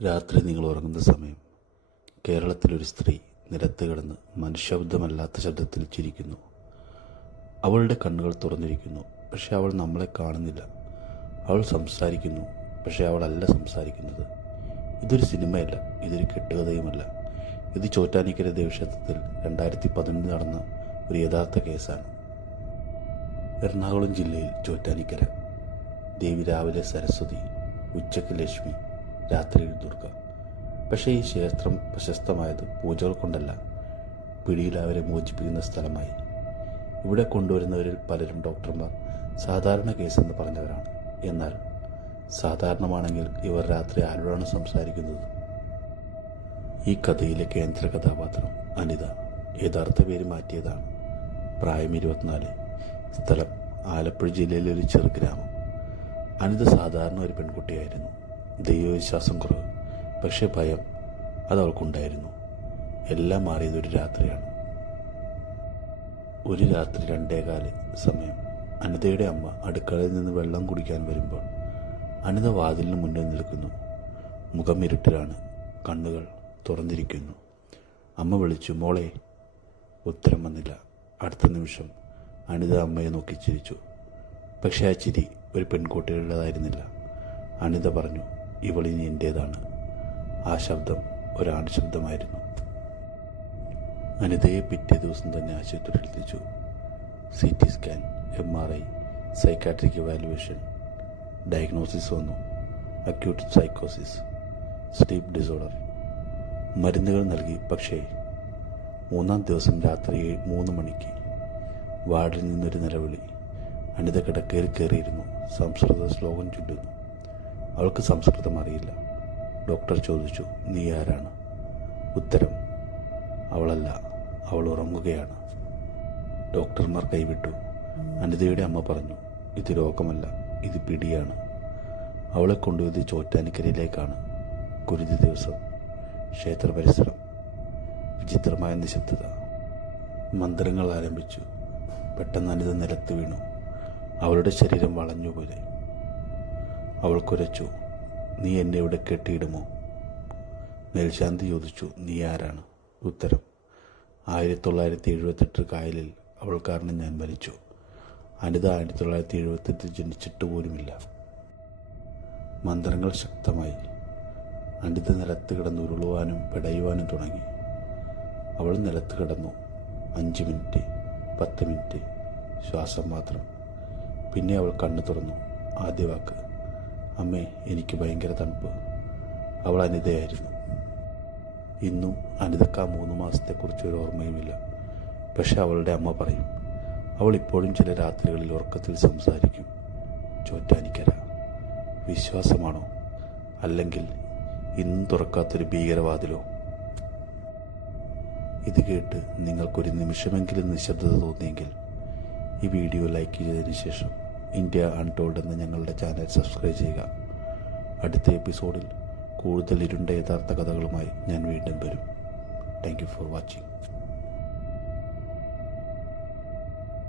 രാത്രി നിങ്ങൾ ഉറങ്ങുന്ന സമയം കേരളത്തിലൊരു സ്ത്രീ നിലത്ത് കിടന്ന് മനുഷ്യശബ്ദമല്ലാത്ത ശബ്ദത്തിൽ ചിരിക്കുന്നു. അവളുടെ കണ്ണുകൾ തുറന്നിരിക്കുന്നു, പക്ഷെ അവൾ നമ്മളെ കാണുന്നില്ല. അവൾ സംസാരിക്കുന്നു, പക്ഷെ അവളല്ല സംസാരിക്കുന്നത്. ഇതൊരു സിനിമയല്ല, ഇതൊരു കെട്ടുകഥയുമല്ല. ഇത് ചോറ്റാനിക്കര ദേവീക്ഷേത്രത്തിൽ 2011 നടന്ന ഒരു യഥാർത്ഥ കേസാണ്. എറണാകുളം ജില്ലയിൽ ചോറ്റാനിക്കര. ദേവി രാവിലെ സരസ്വതി, ഉച്ചയ്ക്ക് ലക്ഷ്മി, രാത്രിയിൽ ദുർഗ. പക്ഷേ ഈ ക്ഷേത്രം പ്രശസ്തമായത് പൂജകൾ കൊണ്ടല്ല, പിടിയിൽ അവരെ മോചിപ്പിക്കുന്ന സ്ഥലമായി. ഇവിടെ കൊണ്ടുവരുന്നവരിൽ പലരും ഡോക്ടർമാർ സാധാരണ കേസെന്ന് പറഞ്ഞവരാണ്. എന്നാൽ സാധാരണമാണെങ്കിൽ ഇവർ രാത്രി ആരോടാണ് സംസാരിക്കുന്നത്? ഈ കഥയിലെ കേന്ദ്ര കഥാപാത്രം അനിത. യഥാർത്ഥ പേര് മാറ്റിയതാണ്. പ്രായം 24. സ്ഥലം ആലപ്പുഴ ജില്ലയിലെ ഒരു ചെറു ഗ്രാമം. അനിത സാധാരണ ഒരു പെൺകുട്ടിയായിരുന്നു. ദൈവവിശ്വാസം കുറവ്, പക്ഷെ ഭയം അത് അവൾക്കുണ്ടായിരുന്നു. എല്ലാം മാറിയതൊരു രാത്രിയാണ്. ഒരു രാത്രി 2:15 സമയം അനിതയുടെ അമ്മ അടുക്കളയിൽ നിന്ന് വെള്ളം കുടിക്കാൻ വരുമ്പോൾ അനിത വാതിലിന് മുന്നിൽ നിൽക്കുന്നു. മുഖം ഇരുട്ടിലാണ്, കണ്ണുകൾ തുറന്നിരിക്കുന്നു. അമ്മ വിളിച്ചു, മോളെ. ഉത്തരം വന്നില്ല. അടുത്ത നിമിഷം അനിത അമ്മയെ നോക്കി ചിരിച്ചു. പക്ഷെ ആ ചിരി ഒരു പെൺകുട്ടിയുടേതായിരുന്നില്ല. അനിത പറഞ്ഞു, ഇവളിനി എൻ്റേതാണ്. ആ ശബ്ദം ഒരാൺ ശബ്ദമായിരുന്നു. അനിതയെ പിറ്റേ ദിവസം തന്നെ ആശുപത്രിയിൽ എത്തിച്ചു. CT scan, MRI, psychiatric evaluation. Diagnosis വന്നു: അക്യൂട്ട് സൈക്കോസിസ്, സ്ലീപ്പ് ഡിസോർഡർ. മരുന്നുകൾ നൽകി. പക്ഷേ 3-ാം ദിവസം രാത്രി 3 മണിക്ക് വാർഡിൽ നിന്നൊരു നിലവിളി. അനിത കിടക്കയിൽ കയറിയിരുന്നു. സംസ്കൃത ശ്ലോകം ചൊല്ലുന്നു. അവൾക്ക് സംസ്കൃതം അറിയില്ല. ഡോക്ടർ ചോദിച്ചു, നീ ആരാണ്? ഉത്തരം, അവളല്ല, അവൾ ഉറങ്ങുകയാണ്. ഡോക്ടർമാർ കൈവിട്ടു. അനിതയുടെ അമ്മ പറഞ്ഞു, ഇത് രോഗമല്ല, ഇത് പിടിയാണ്. അവളെ കൊണ്ടുപോയത് ചോറ്റാനിക്കരയിലേക്കാണ്. കുരുതി ദിവസം, ക്ഷേത്ര പരിസരം, വിചിത്രമായ നിശബ്ദത. മന്ത്രങ്ങൾ ആരംഭിച്ചു. പെട്ടെന്ന് അനിത നിലത്ത് വീണു. അവളുടെ ശരീരം വളഞ്ഞുപോലെ. അവൾ കുരച്ചു, നീ എന്നെ ഇവിടെ കെട്ടിയിടുമോ? മേൽശാന്തി ചോദിച്ചു, നീ ആരാണ്? ഉത്തരം, 1978 കായലിൽ അവൾ കാരണം ഞാൻ മരിച്ചു. അനിത 1978 ജനിച്ചിട്ട് പോലുമില്ല. മന്ത്രങ്ങൾ ശക്തമായി. അനിത നിലത്ത് കിടന്ന് ഉരുളുവാനും പിടയുവാനും തുടങ്ങി. അവൾ നിലത്ത് കിടന്നു. 5 മിനിറ്റ്, 10 മിനിറ്റ്, ശ്വാസം മാത്രം. പിന്നെ അവൾ കണ്ണു തുറന്നു. ആദ്യ വാക്ക്, അമ്മേ, എനിക്ക് ഭയങ്കര തണുപ്പ്. അവൾ അനിതയായിരുന്നു. ഇന്നും അനിതക്ക് ആ 3 മാസത്തെക്കുറിച്ച് ഒരു ഓർമ്മയുമില്ല. പക്ഷെ അവളുടെ അമ്മ പറയും, അവൾ ഇപ്പോഴും ചില രാത്രികളിൽ ഉറക്കത്തിൽ സംസാരിക്കും. ചോറ്റാനിക്കര വിശ്വാസമാണോ, അല്ലെങ്കിൽ ഇന്നും തുറക്കാത്തൊരു ഭീകരവാതിലോ? ഇത് കേട്ട് നിങ്ങൾക്കൊരു നിമിഷമെങ്കിലും നിശബ്ദത തോന്നിയെങ്കിൽ ഈ വീഡിയോ ലൈക്ക് ചെയ്തതിന് ശേഷം ഇന്ത്യ അൺടോൾഡ് എന്ന ഞങ്ങളുടെ ചാനൽ സബ്സ്ക്രൈബ് ചെയ്യുക. അടുത്ത എപ്പിസോഡിൽ കൂടുതൽ ഇരുണ്ട യഥാർത്ഥ കഥകളുമായി ഞാൻ വീണ്ടും വരും. Thank you for watching.